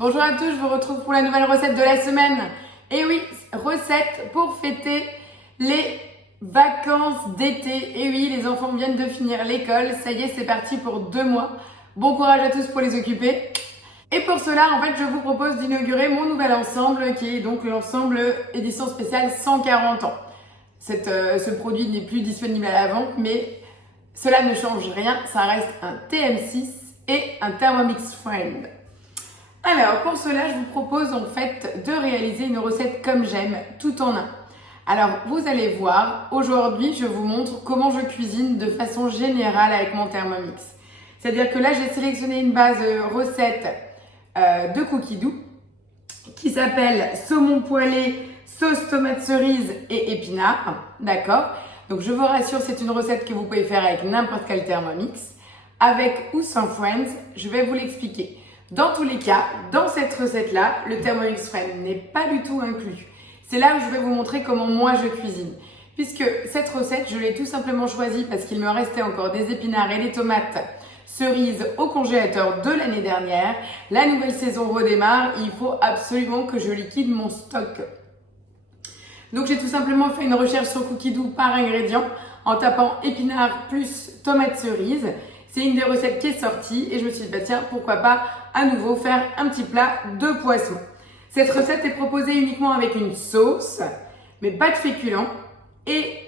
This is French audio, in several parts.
Bonjour à tous, je vous retrouve pour la nouvelle recette de la semaine. Et oui, recette pour fêter les vacances d'été. Et oui, les enfants viennent de finir l'école, ça y est, c'est parti pour 2 mois. Bon courage à tous pour les occuper. Et pour cela, en fait, je vous propose d'inaugurer mon nouvel ensemble qui est donc l'ensemble édition spéciale 140 ans. Ce produit n'est plus disponible à la vente, mais cela ne change rien, ça reste un TM6 et un Thermomix Friend. Alors, pour cela, je vous propose en fait de réaliser une recette comme j'aime, tout en un. Alors, vous allez voir, aujourd'hui, je vous montre comment je cuisine de façon générale avec mon Thermomix. C'est-à-dire que là, j'ai sélectionné une base recette de cookies doux qui s'appelle saumon poêlé, sauce tomate cerise et épinards. D'accord? Donc, je vous rassure, c'est une recette que vous pouvez faire avec n'importe quel Thermomix. Avec ou sans Friends, je vais vous l'expliquer. Dans tous les cas, dans cette recette-là, le Thermomix Friend n'est pas du tout inclus. C'est là où je vais vous montrer comment moi je cuisine. Puisque cette recette, je l'ai tout simplement choisie parce qu'il me restait encore des épinards et des tomates cerises au congélateur de l'année dernière. La nouvelle saison redémarre et il faut absolument que je liquide mon stock. Donc j'ai tout simplement fait une recherche sur Cookidoo par ingrédient en tapant épinards plus tomates cerises. C'est une des recettes qui est sortie et je me suis dit, bah tiens, pourquoi pas à nouveau faire un petit plat de poisson. Cette recette est proposée uniquement avec une sauce, mais pas de féculents. Et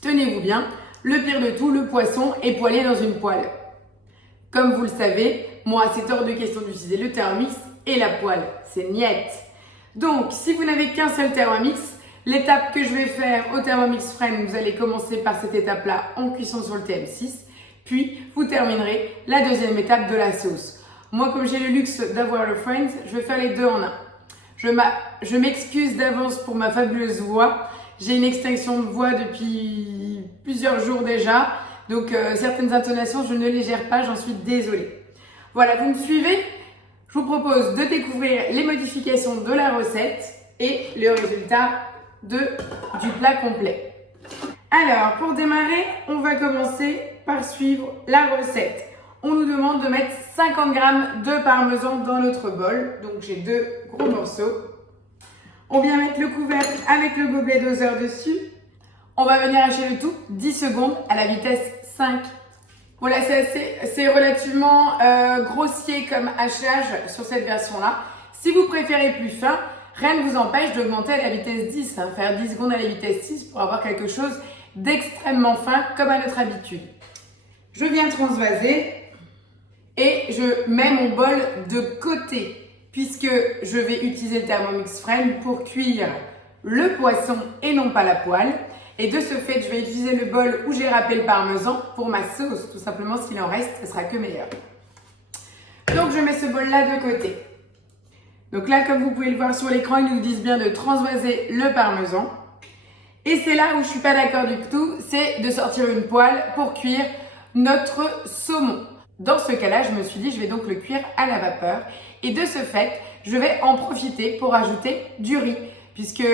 tenez-vous bien, le pire de tout, le poisson est poêlé dans une poêle. Comme vous le savez, moi, c'est hors de question d'utiliser le Thermomix et la poêle. C'est niette. Donc, si vous n'avez qu'un seul Thermomix, l'étape que je vais faire au Thermomix Friend, vous allez commencer par cette étape-là en cuisson sur le TM6. Puis, vous terminerez la deuxième étape de la sauce. Moi, comme j'ai le luxe d'avoir le Friends, je vais faire les deux en un. Je m'excuse d'avance pour ma fabuleuse voix. J'ai une extinction de voix depuis plusieurs jours déjà. Donc, certaines intonations, je ne les gère pas, j'en suis désolée. Voilà, vous me suivez? Je vous propose de découvrir les modifications de la recette et le résultat du plat complet. Alors, pour démarrer, on va commencer par suivre la recette. On nous demande de mettre 50 g de parmesan dans notre bol. Donc, j'ai 2 gros morceaux. On vient mettre le couvercle avec le gobelet doseur dessus. On va venir hacher le tout 10 secondes à la vitesse 5. Voilà, c'est relativement grossier comme hachage sur cette version-là. Si vous préférez plus fin, rien ne vous empêche d'augmenter à la vitesse 10, faire 10 secondes à la vitesse 6 pour avoir quelque chose d'extrêmement fin comme à notre habitude. Je viens transvaser et je mets mon bol de côté puisque je vais utiliser le Thermomix Friend pour cuire le poisson et non pas la poêle. Et de ce fait, je vais utiliser le bol où j'ai râpé le parmesan pour ma sauce. Tout simplement, s'il en reste, ce sera que meilleur. Donc, je mets ce bol-là de côté. Donc là, comme vous pouvez le voir sur l'écran, ils nous disent bien de transvaser le parmesan. Et c'est là où je suis pas d'accord du tout, c'est de sortir une poêle pour cuire notre saumon. Dans ce cas-là, je me suis dit, je vais donc le cuire à la vapeur. Et de ce fait, je vais en profiter pour ajouter du riz. Puisque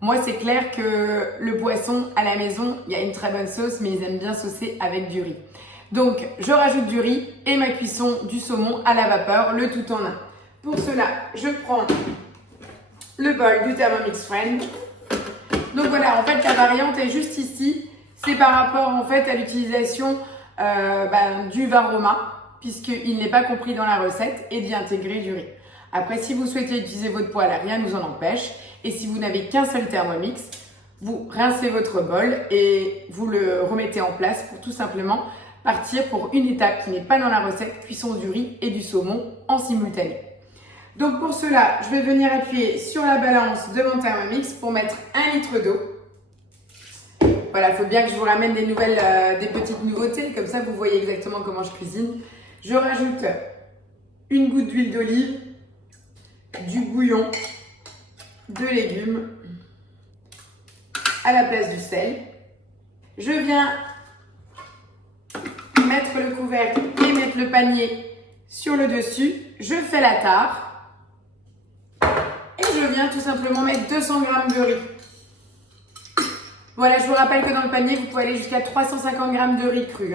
moi, c'est clair que le poisson à la maison, il y a une très bonne sauce, mais ils aiment bien saucer avec du riz. Donc, je rajoute du riz et ma cuisson du saumon à la vapeur, le tout en un. Pour cela, je prends le bol du Thermomix Friend. Donc voilà, en fait, la variante est juste ici. C'est par rapport en fait à l'utilisation du varoma, puisqu'il n'est pas compris dans la recette, et d'y intégrer du riz. Après, si vous souhaitez utiliser votre poêle, rien ne nous en empêche. Et si vous n'avez qu'un seul Thermomix, vous rincez votre bol et vous le remettez en place pour tout simplement partir pour une étape qui n'est pas dans la recette, cuisson du riz et du saumon en simultané. Donc pour cela, je vais venir appuyer sur la balance de mon Thermomix pour mettre 1 litre d'eau. Voilà, il faut bien que je vous ramène des petites nouveautés, comme ça vous voyez exactement comment je cuisine. Je rajoute une goutte d'huile d'olive, du bouillon, de légumes, à la place du sel. Je viens mettre le couvercle et mettre le panier sur le dessus. Je fais la tare. Et je viens tout simplement mettre 200 g de riz. Voilà, je vous rappelle que dans le panier, vous pouvez aller jusqu'à 350 g de riz cru.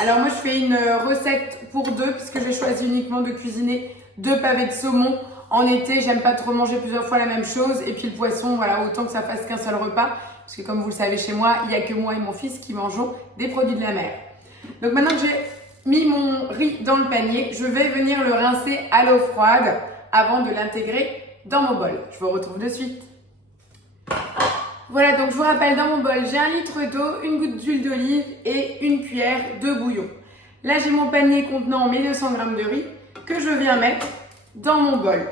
Alors moi, je fais une recette pour 2 puisque j'ai choisi uniquement de cuisiner 2 pavés de saumon. En été, j'aime pas trop manger plusieurs fois la même chose. Et puis le poisson, voilà, autant que ça fasse qu'un seul repas. Parce que comme vous le savez chez moi, il n'y a que moi et mon fils qui mangeons des produits de la mer. Donc maintenant que j'ai mis mon riz dans le panier, je vais venir le rincer à l'eau froide avant de l'intégrer dans mon bol. Je vous retrouve de suite. Voilà, donc je vous rappelle, dans mon bol, j'ai 1 litre d'eau, une goutte d'huile d'olive et une cuillère de bouillon. Là, j'ai mon panier contenant mes 200 g de riz que je viens mettre dans mon bol.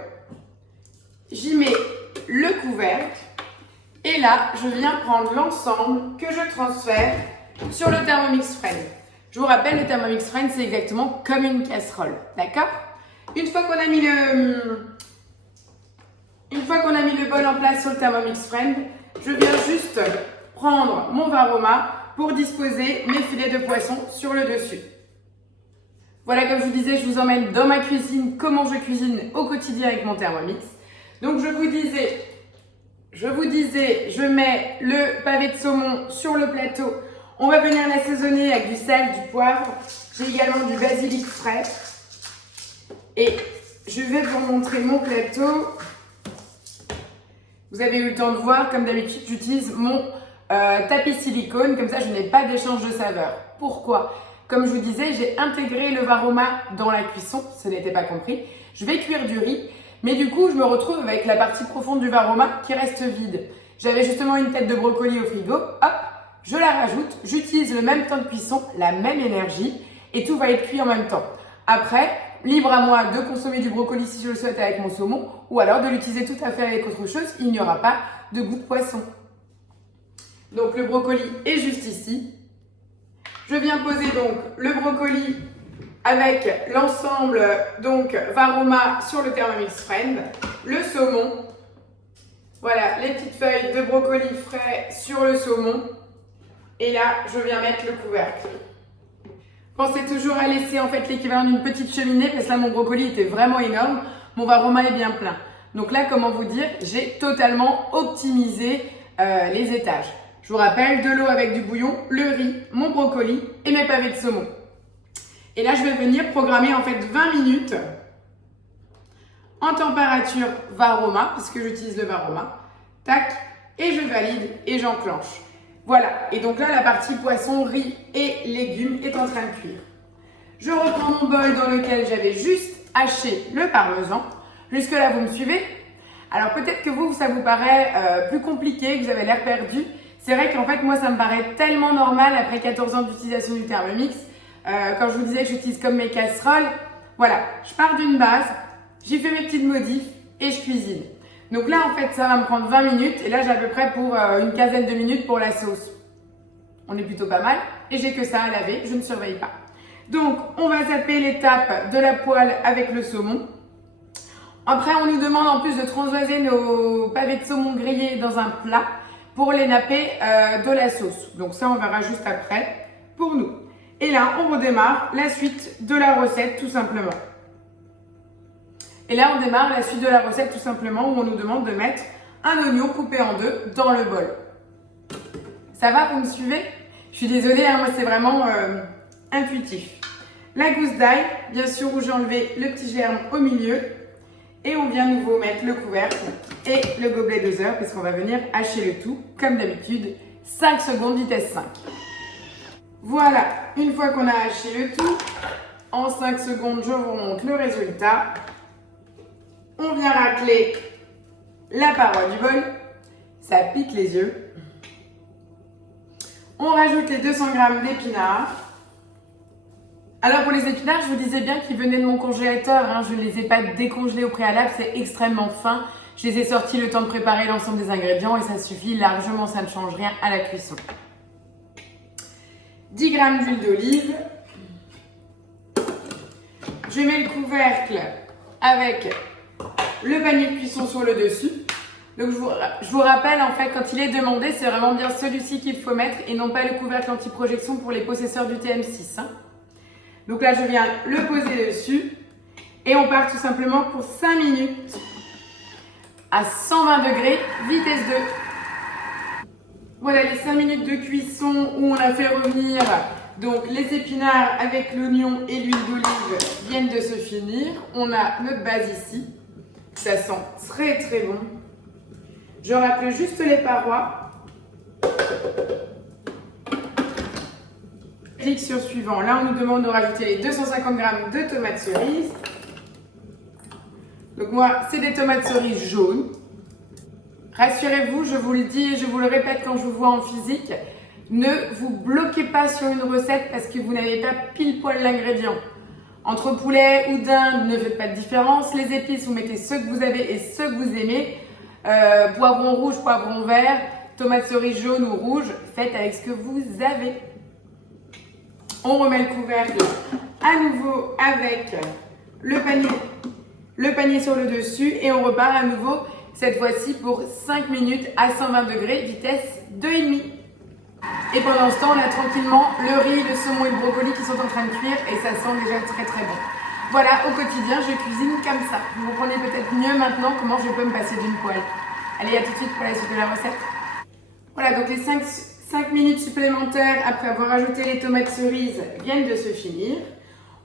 J'y mets le couvercle et là, je viens prendre l'ensemble que je transfère sur le Thermomix Friend. Je vous rappelle, le Thermomix Friend, c'est exactement comme une casserole, d'accord? Une fois qu'on a mis le bol en place sur le Thermomix Friend, je viens juste prendre mon Varoma pour disposer mes filets de poisson sur le dessus. Voilà, comme je vous disais, je vous emmène dans ma cuisine, comment je cuisine au quotidien avec mon Thermomix. Donc je vous disais, je mets le pavé de saumon sur le plateau. On va venir l'assaisonner avec du sel, du poivre. J'ai également du basilic frais. Et je vais vous montrer mon plateau. Vous avez eu le temps de voir, comme d'habitude, j'utilise mon tapis silicone. Comme ça, je n'ai pas d'échange de saveurs. Pourquoi ? Comme je vous disais, j'ai intégré le Varoma dans la cuisson. Ce n'était pas compris. Je vais cuire du riz. Mais du coup, je me retrouve avec la partie profonde du Varoma qui reste vide. J'avais justement une tête de brocoli au frigo. Hop, je la rajoute. J'utilise le même temps de cuisson, la même énergie. Et tout va être cuit en même temps. Après, libre à moi de consommer du brocoli si je le souhaite avec mon saumon, ou alors de l'utiliser tout à fait avec autre chose, il n'y aura pas de goût de poisson. Donc le brocoli est juste ici. Je viens poser donc le brocoli avec l'ensemble donc Varoma sur le Thermomix Friend, le saumon. Voilà, les petites feuilles de brocoli frais sur le saumon. Et là, je viens mettre le couvercle. Pensez toujours à laisser en fait l'équivalent d'une petite cheminée parce que là mon brocoli était vraiment énorme, mon Varoma est bien plein. Donc là, comment vous dire, j'ai totalement optimisé les étages. Je vous rappelle, de l'eau avec du bouillon, le riz, mon brocoli et mes pavés de saumon. Et là, je vais venir programmer en fait 20 minutes en température Varoma, puisque j'utilise le Varoma. Tac, et je valide et j'enclenche. Voilà, et donc là, la partie poisson, riz et légumes est en train de cuire. Je reprends mon bol dans lequel j'avais juste haché le parmesan. Jusque là, vous me suivez? Alors peut-être que vous, ça vous paraît plus compliqué, que vous avez l'air perdu. C'est vrai qu'en fait, moi, ça me paraît tellement normal après 14 ans d'utilisation du Thermomix. Quand je vous disais que j'utilise comme mes casseroles, voilà, je pars d'une base, j'y fais mes petites modifs et je cuisine. Donc là, en fait, ça va me prendre 20 minutes et là, j'ai à peu près pour une quinzaine de minutes pour la sauce. On est plutôt pas mal et j'ai que ça à laver, je ne surveille pas. Donc, on va zapper l'étape de la poêle avec le saumon. Après, on nous demande en plus de transvaser nos pavés de saumon grillés dans un plat pour les napper de la sauce. Donc ça, on verra juste après pour nous. Et là, on redémarre la suite de la recette tout simplement. Et là, on démarre la suite de la recette tout simplement où on nous demande de mettre un oignon coupé en deux dans le bol. Ça va, vous me suivez? Je suis désolée, hein, moi c'est vraiment intuitif. La gousse d'ail, bien sûr, où j'ai enlevé le petit germe au milieu. Et on vient nouveau mettre le couvercle et le gobelet doseur puisqu'on va venir hacher le tout, comme d'habitude, 5 secondes, vitesse 5. Voilà, une fois qu'on a haché le tout, en 5 secondes, je vous montre le résultat. On vient racler la paroi du bol, ça pique les yeux. On rajoute les 200 g d'épinards. Alors pour les épinards, je vous disais bien qu'ils venaient de mon congélateur, hein. Je ne les ai pas décongelés au préalable, c'est extrêmement fin. Je les ai sortis le temps de préparer l'ensemble des ingrédients et ça suffit largement, ça ne change rien à la cuisson. 10 g d'huile d'olive. Je mets le couvercle avec le panier de cuisson sur le dessus. Donc je vous rappelle, en fait, quand il est demandé, c'est vraiment bien celui-ci qu'il faut mettre et non pas le couvercle anti-projection pour les possesseurs du TM6. Hein. Donc là, je viens le poser dessus et on part tout simplement pour 5 minutes à 120 degrés, vitesse 2. Voilà les 5 minutes de cuisson où on a fait revenir Donc les épinards avec l'oignon et l'huile d'olive viennent de se finir. On a notre base ici. Ça sent très très bon. Je rappelle juste les parois. Clique sur suivant. Là, on nous demande de rajouter les 250 g de tomates cerises. Donc moi, c'est des tomates cerises jaunes. Rassurez-vous, je vous le dis et je vous le répète quand je vous vois en physique, ne vous bloquez pas sur une recette parce que vous n'avez pas pile poil l'ingrédient. Entre poulet ou dinde, ne faites pas de différence. Les épices, vous mettez ceux que vous avez et ceux que vous aimez. Poivron rouge, poivron vert, tomates cerises jaunes ou rouges, faites avec ce que vous avez. On remet le couvercle à nouveau avec le panier sur le dessus et on repart à nouveau, cette fois-ci pour 5 minutes à 120 degrés, vitesse 2,5. Et pendant ce temps, on a tranquillement le riz, le saumon et le brocoli qui sont en train de cuire et ça sent déjà très très bon. Voilà, au quotidien, je cuisine comme ça. Vous comprenez peut-être mieux maintenant comment je peux me passer d'une poêle. Allez, à tout de suite pour la suite de la recette. Voilà, donc les 5 minutes supplémentaires après avoir ajouté les tomates cerises viennent de se finir.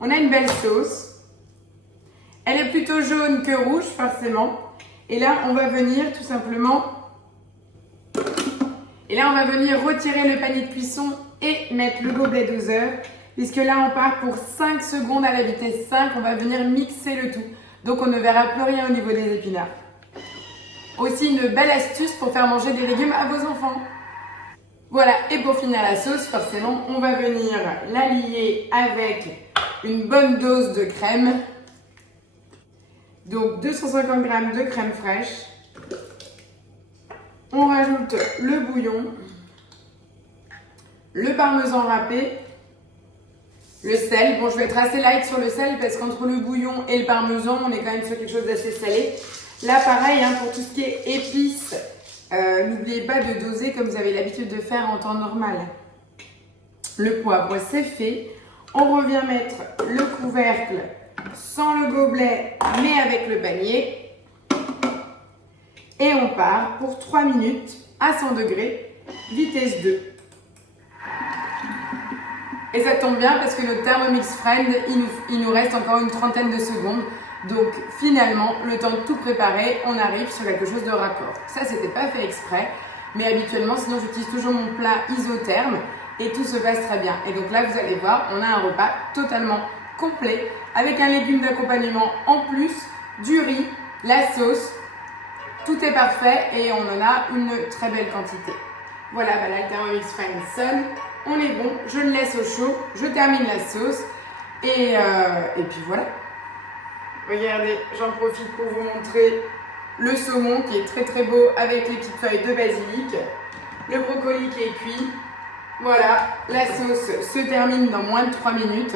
On a une belle sauce. Elle est plutôt jaune que rouge, forcément. Et là, on va venir tout simplement... retirer le panier de cuisson et mettre le gobelet doseur. Puisque là, on part pour 5 secondes à la vitesse 5. On va venir mixer le tout. Donc, on ne verra plus rien au niveau des épinards. Aussi, une belle astuce pour faire manger des légumes à vos enfants. Voilà, et pour finir la sauce, forcément, on va venir la lier avec une bonne dose de crème. Donc 250 g de crème fraîche. On rajoute le bouillon, le parmesan râpé, le sel. Bon, je vais être assez light sur le sel parce qu'entre le bouillon et le parmesan, on est quand même sur quelque chose d'assez salé. Là, pareil, hein, pour tout ce qui est épices, n'oubliez pas de doser comme vous avez l'habitude de faire en temps normal. Le poivre, c'est fait. On revient mettre le couvercle sans le gobelet, mais avec le panier. Et on part pour 3 minutes à 100 degrés, vitesse 2. Et ça tombe bien parce que notre Thermomix Friend, il nous reste encore une trentaine de secondes. Donc finalement, le temps de tout préparer, on arrive sur quelque chose de raccord. Ça, c'était pas fait exprès, mais habituellement, sinon j'utilise toujours mon plat isotherme et tout se passe très bien. Et donc là, vous allez voir, on a un repas totalement complet avec un légume d'accompagnement en plus, du riz, la sauce. Tout est parfait et on en a une très belle quantité. Voilà, bah là, le Thermomix Friend sonne. On est bon, je le laisse au chaud, je termine la sauce et puis voilà. Regardez, j'en profite pour vous montrer le saumon qui est très très beau avec les petites feuilles de basilic, le brocoli qui est cuit. Voilà, la sauce se termine dans moins de 3 minutes.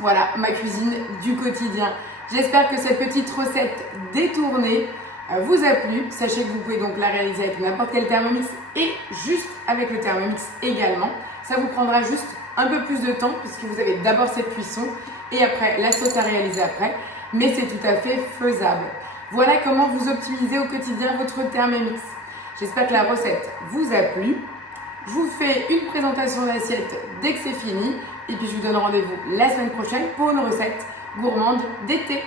Voilà, ma cuisine du quotidien. J'espère que cette petite recette détournée vous a plu. Sachez que vous pouvez donc la réaliser avec n'importe quel Thermomix et juste avec le Thermomix également. Ça vous prendra juste un peu plus de temps puisque vous avez d'abord cette cuisson et après la sauce à réaliser après, mais c'est tout à fait faisable. Voilà comment vous optimisez au quotidien votre Thermomix. J'espère que la recette vous a plu. Je vous fais une présentation d'assiette dès que c'est fini et puis je vous donne rendez-vous la semaine prochaine pour une recette gourmande d'été.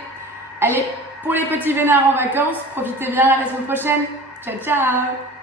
Allez, pour les petits vénards en vacances, profitez bien, à la semaine prochaine. Ciao, ciao!